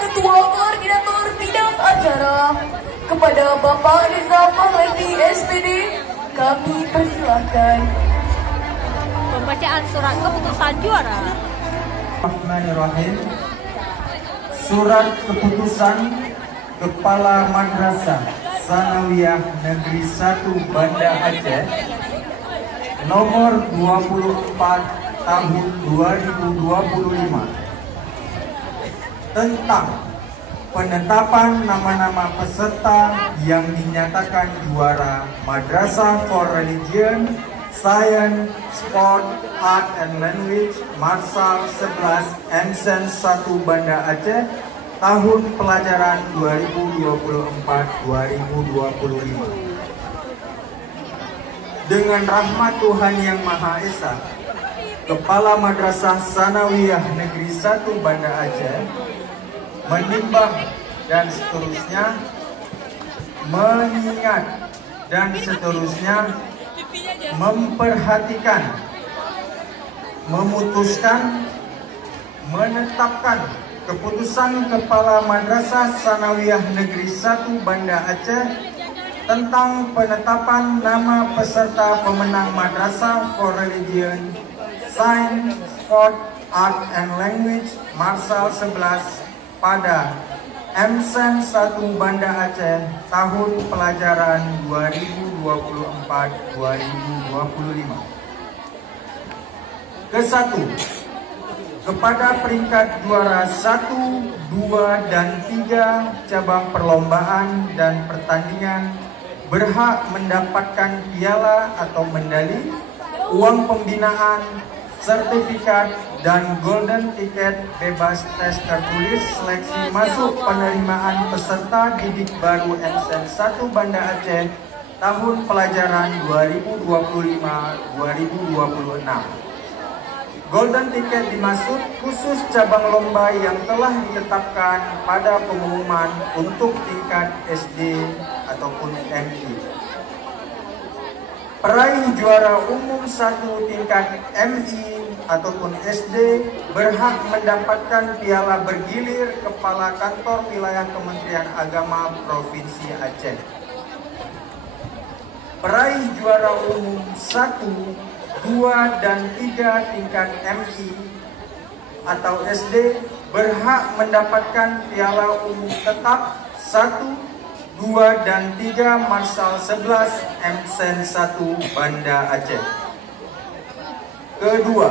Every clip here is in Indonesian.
Ketua Koordinator Bidang Acara kepada Bapak Reza Pahlavi SPD, kami persilahkan. Pembacaan surat keputusan juara. Bismillahirrahmanirrahim. Surat keputusan Kepala Madrasah Sanawiyah Negeri 1 Banda Aceh nomor 24 tahun 2025 tentang penetapan nama-nama peserta yang dinyatakan juara Madrasah for Religion, Science, Sport, Art and Language Marsal 11 MSen 1 Banda Aceh tahun pelajaran 2024-2025. Dengan rahmat Tuhan Yang Maha Esa, Kepala Madrasah Sanawiyah Negeri 1 Banda Aceh menimbang dan seterusnya, mengingat dan seterusnya, memperhatikan, memutuskan, menetapkan keputusan Kepala Madrasah Sanawiyah Negeri 1 Banda Aceh tentang penetapan nama peserta pemenang Madrasah for Religion, Science, Sport, Art and Language Marsal 11 pada MSen 1 Banda Aceh tahun pelajaran 2024-2025. Ke-1, kepada peringkat juara 1, 2, dan 3 cabang perlombaan dan pertandingan berhak mendapatkan piala atau medali, uang pembinaan, sertifikat, dan golden ticket bebas tes tertulis seleksi masuk penerimaan peserta didik baru MSen 1 Banda Aceh tahun pelajaran 2025-2026. Golden ticket dimaksud khusus cabang lomba yang telah ditetapkan pada pengumuman untuk tingkat SD ataupun MI. Peraih juara umum 1 tingkat MI ataupun SD berhak mendapatkan piala bergilir Kepala Kantor Wilayah Kementerian Agama Provinsi Aceh. Peraih juara umum 1, 2, dan 3 tingkat MI atau SD berhak mendapatkan piala umum tetap 1, 2, dan 3 Marsal 11 MSen 1 Banda Aceh. Kedua,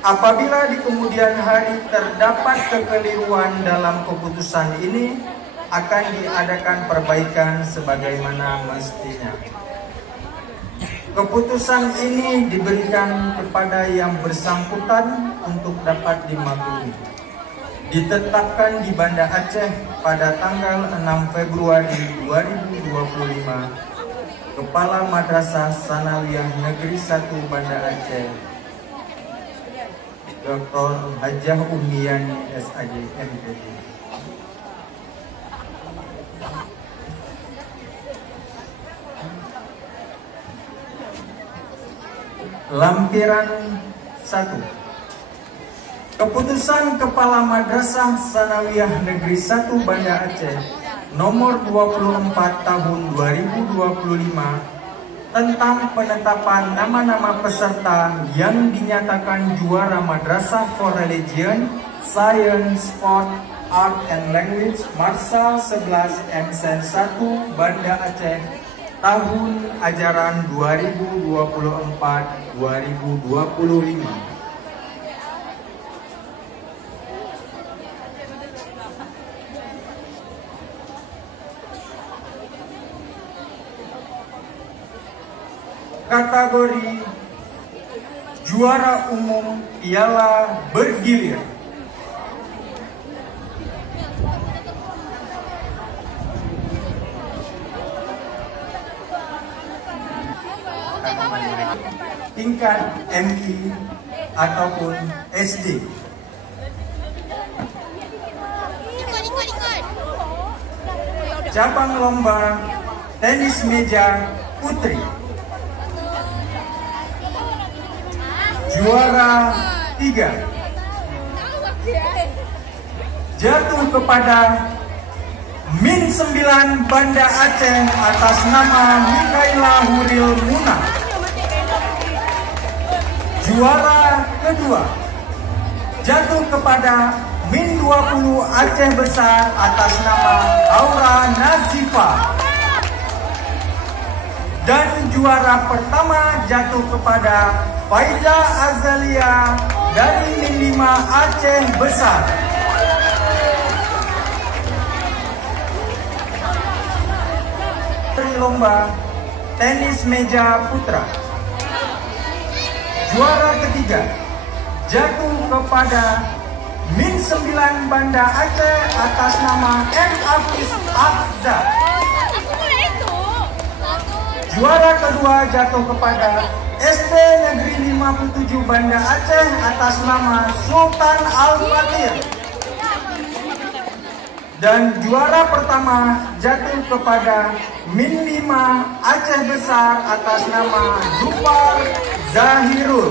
apabila di kemudian hari terdapat kekeliruan dalam keputusan ini, akan diadakan perbaikan sebagaimana mestinya. Keputusan ini diberikan kepada yang bersangkutan untuk dapat dimaklumi. Ditetapkan di Banda Aceh pada tanggal 6 Februari 2025, Kepala Madrasah Sanawiyah Negeri 1 Banda Aceh, Dr. Hajah Umiyani SAJ MPD. Lampiran 1. Keputusan Kepala Madrasah Sanawiyah Negeri 1 Banda Aceh nomor 24 tahun 2025 tentang penetapan nama-nama peserta yang dinyatakan juara Madrasah for Religion, Science, Sport, Art and Language Marsal 11 MSen 1 Banda Aceh tahun ajaran 2024-2025. Kategori juara umum piala bergilir. Tingkat MI ataupun SD. Cabang lomba tenis meja putri. Juara 3. jatuh kepada Min 9 Banda Aceh atas nama Mikaela Huril Muna. Juara kedua jatuh kepada Min 20 Aceh Besar atas nama Aura Nazifa. Dan juara pertama jatuh kepada Faiza Azalia dari Min 5 Aceh Besar. Lomba tenis meja putra, juara ketiga jatuh kepada Min 9 Banda Aceh atas nama M. Hafiz Afza. Juara kedua jatuh kepada SD Negeri 57 Banda Aceh atas nama Sultan Al-Fatir. Dan juara pertama jatuh kepada Min 5 Aceh Besar atas nama Zufar Zahirul.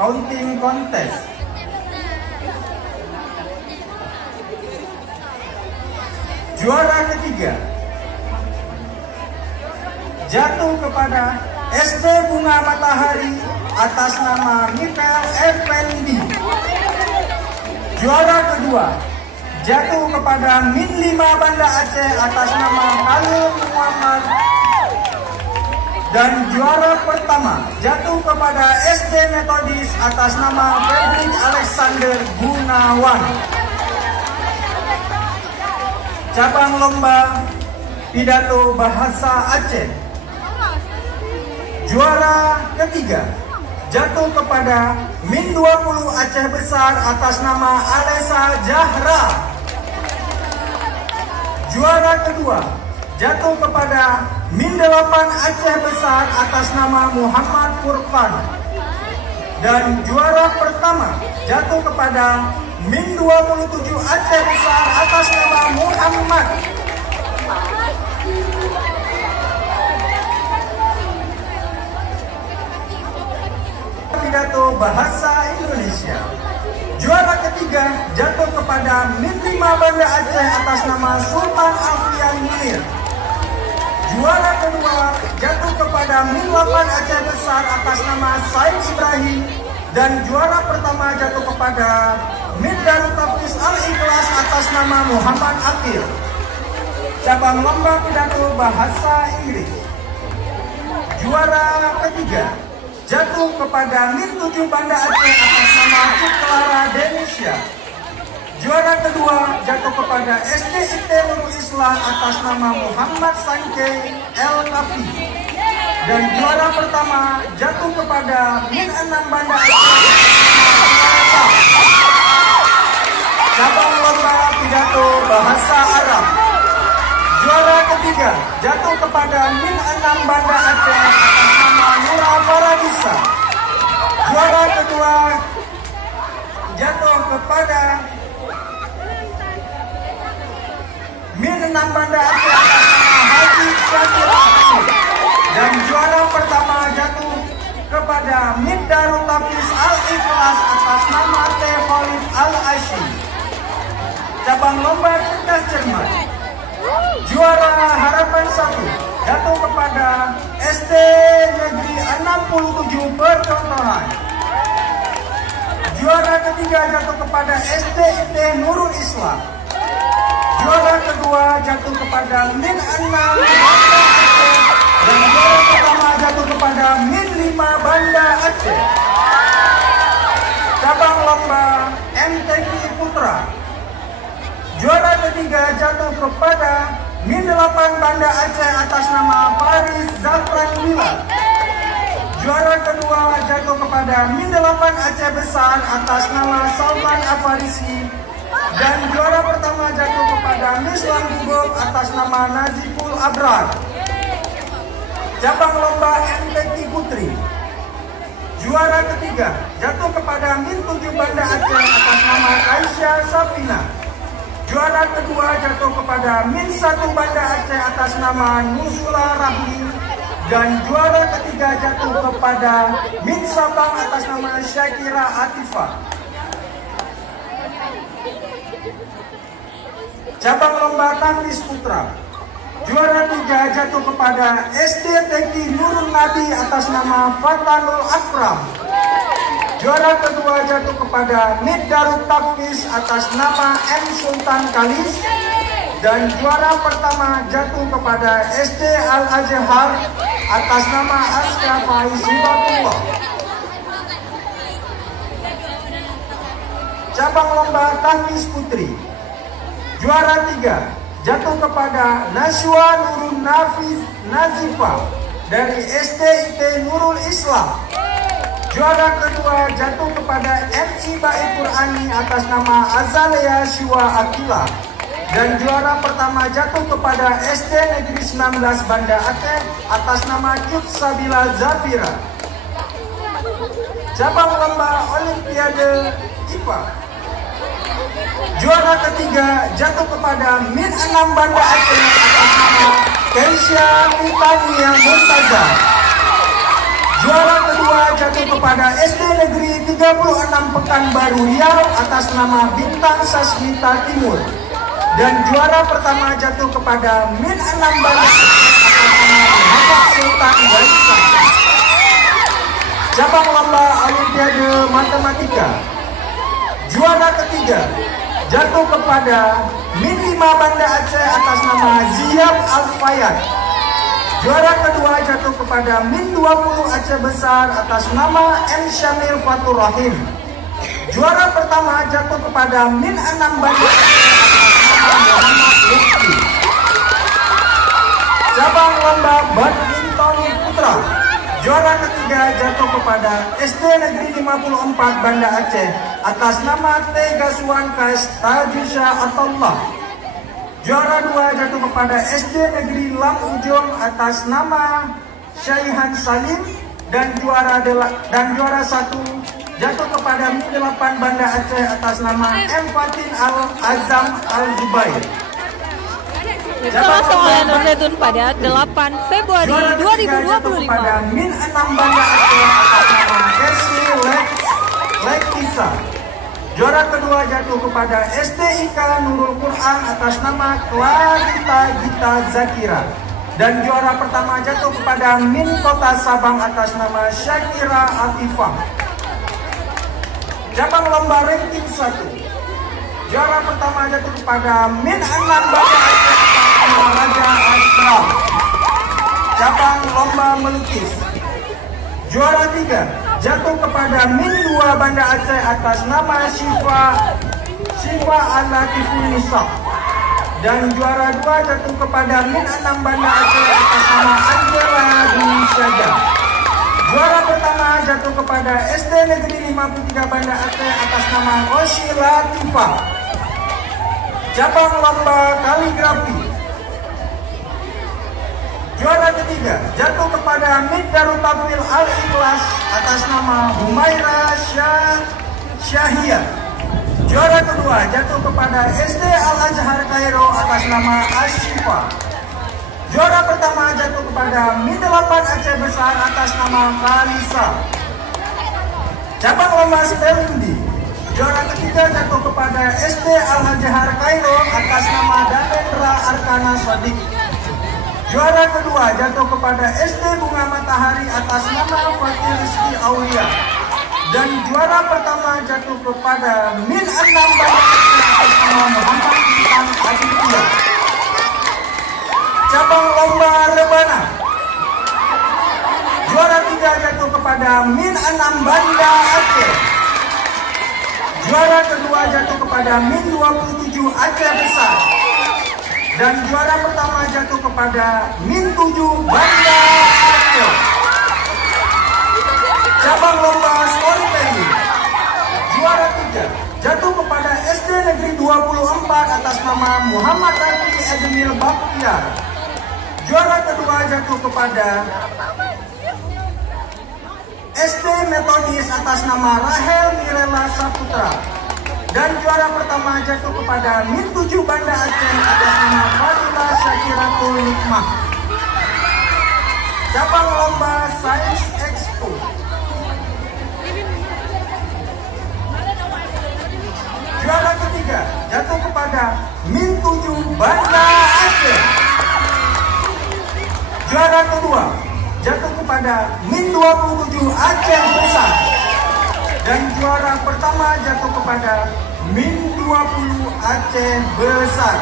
Counting contest. Juara ketiga jatuh kepada SD Bunga Matahari atas nama Mikael Effendi. Juara kedua jatuh kepada Min 5 Banda Aceh atas nama Khalil Muhammad. Dan juara pertama jatuh kepada SD Metodis atas nama Fredrik Alexander Gunawan. Cabang lomba pidato bahasa Aceh. Juara ketiga jatuh kepada Min 20 Aceh Besar atas nama Alesa Jahra. Juara kedua jatuh kepada Min 8 Aceh Besar atas nama Muhammad Furqan. Dan juara pertama jatuh kepada Min 27 Aceh Besar atas nama Muhammad. Pidato bahasa Indonesia. Juara ketiga jatuh kepada Min 5 Banda Aceh atas nama Sultan Alfian Munir. Juara kedua jatuh kepada Min 8 Aceh Besar atas nama Said Ibrahim. Dan juara pertama jatuh kepada Min Darut Tafis Al-Ikhlas atas nama Muhammad Akil. Cabang lomba pidato bahasa Inggris. Juara ketiga jatuh kepada Min 7 Banda Aceh atas nama Cuklara Denisha. Juara kedua jatuh kepada SDIT Nurul Islah atas nama Muhammad Sanke El Kafi. Dan juara pertama jatuh kepada Min 6 Banda Aceh. Cabang lomba pidato bahasa Arab. Juara ketiga jatuh kepada Min 6 Banda Aceh atas nama Nura Faradisa. Juara kedua jatuh kepada Min 6 Banda Aceh atas nama Haji Syakir Ahmad. Dan juara pertama jatuh kepada Min Darut Tafis Al-Ikhlas atas nama Teh Khalid Al-Asyim. Cabang lomba cerdas cermat. Juara harapan 1 jatuh kepada SD Negeri 67 Percontohan. Juara ketiga jatuh kepada SDIT Nurul Islam. Juara kedua jatuh kepada Min 6 Banda Aceh. Dan juara pertama jatuh kepada Min 5 Banda Aceh. Cabang lomba MTQ Putra. Juara ketiga jatuh kepada Min 8 Banda Aceh atas nama Faris Zafran Wila. Juara kedua jatuh kepada Min 8 Aceh Besar atas nama Salman Afarisi. Dan juara pertama jatuh kepada Mislan Bugok atas nama Naziful Abrar. Cabang lomba MTQ Putri. Juara ketiga jatuh kepada Min 7 Banda Aceh atas nama Aisyah Safina. Juara kedua jatuh kepada Min 1 Banda Aceh atas nama Nusula Rahmi. Dan juara ketiga jatuh kepada Min Sabang atas nama Syakira Atifah. Cabang lomba tangkis putra. Juara 3 jatuh kepada SD TK Nurul Nabi atas nama Fatanul Akram. Juara kedua jatuh kepada Mid Darut Takfis atas nama M Sultan Kalis. Dan juara pertama jatuh kepada SD Al Azhar atas nama Aska Faiz Hibatullah. Cabang lomba tangkis putri. Juara 3 jatuh kepada Naswa Nurul Nazifa dari SDIT Nurul Islam. Juara kedua jatuh kepada MI Baik Qurani atas nama Azalea Shiwa Akila. Dan juara pertama jatuh kepada SD Negeri 19 Banda Aceh atas nama Cut Sabila Zafira. Cabang lomba Olimpiade IPA. Juara ketiga jatuh kepada Min 6 Banda Aceh atas nama Keisha Mitania Muntazah. Juara kedua jatuh kepada SD Negeri 36 Pekanbaru Riau atas nama Bintang Sasmita Timur. Dan juara pertama jatuh kepada Min 6 Banda Aceh atas nama Muhammad Sultan Gaisa. Cabang lomba Olimpiade Matematika. Juara ketiga jatuh kepada Min 5 Banda Aceh atas nama Ziyab Al-Fayad. Juara kedua jatuh kepada Min 20 Aceh Besar atas nama M. Syamil Fatur Rahim. Juara pertama jatuh kepada Min 6 Banda Aceh atas nama Muhammad Lutfi. Cabang lomba badminton putra. Juara ketiga jatuh kepada SD Negeri 54 Banda Aceh atas nama T. Gaswan Kais Tajusha Atullah. Juara 2 jatuh kepada SD Negeri Lam Ujung atas nama Syaihan Salim. Dan juara 1 jatuh kepada Min 8 Banda Aceh atas nama M. Fatin Al-Azam Al-Zubair. Itulah soal yang terjun pada 8 Februari 2025. Pada Min 6 Banda Aceh atas nama Kersi Lekisa. Juara kedua jatuh kepada SDIK Nurul Quran atas nama Clarita Gita Zakira. Dan juara pertama jatuh kepada Min Kota Sabang atas nama Syakira Atifah. Cabang lomba ranking 1. Juara pertama jatuh kepada Min 6 Banda Aceh Raja Astral. Cabang lomba melukis. Juara 3 jatuh kepada Min 2 Banda Aceh atas nama Syifa Al-Latiful Nisa. Dan juara 2 jatuh kepada Min 6 Banda Aceh atas nama Angela Dwi Syaja. Juara pertama jatuh kepada SD Negeri 53 Banda Aceh atas nama Roshi Latifah. Cabang lomba kaligrafi. Juara ketiga jatuh kepada Mid Darut Tafil Al-Ikhlas atas nama Humaira Syahia. Juara kedua jatuh kepada SD Al-Azhar Kairo atas nama Ashifa. Juara pertama jatuh kepada Mid 8 Aceh Besar atas nama Kalisa. Cabang lomba spelling bee. Juara ketiga jatuh kepada SD Al-Azhar Kairo atas nama Danendra Arkana Sadiq. Juara kedua jatuh kepada SD Bunga Matahari atas nama Fatih Rizki Aulia. Dan juara pertama jatuh kepada Min 6 Banda Aceh atas nama Muhammad Bintang Aditya. Cabang lomba rebana. Juara 3 jatuh kepada Min 6 Banda Aceh. Juara kedua jatuh kepada Min 27 Aceh Besar. Dan juara pertama jatuh kepada Min 7 Banda Aceh. Cabang lomba storytelling. Juara 3 jatuh kepada SD Negeri 24 atas nama Muhammad Rafi Edmil Baktiar. Juara kedua jatuh kepada SD Metodis atas nama Rahel Mirela Saputra. Dan juara pertama jatuh kepada Min 7 Banda Aceh atas nama Fadila Syakiratul Hikmah. Cabang lomba Science Expo. Juara ketiga 3 jatuh kepada Min 7 Banda Aceh. Juara kedua jatuh kepada Min 27 Aceh Besar. Dan juara pertama jatuh kepada Min 20 Aceh Besar.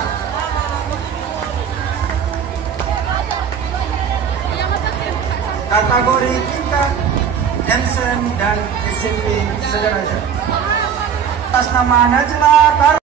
Kategori tingkat MSN dan SMP sederajat. Atas nama Najla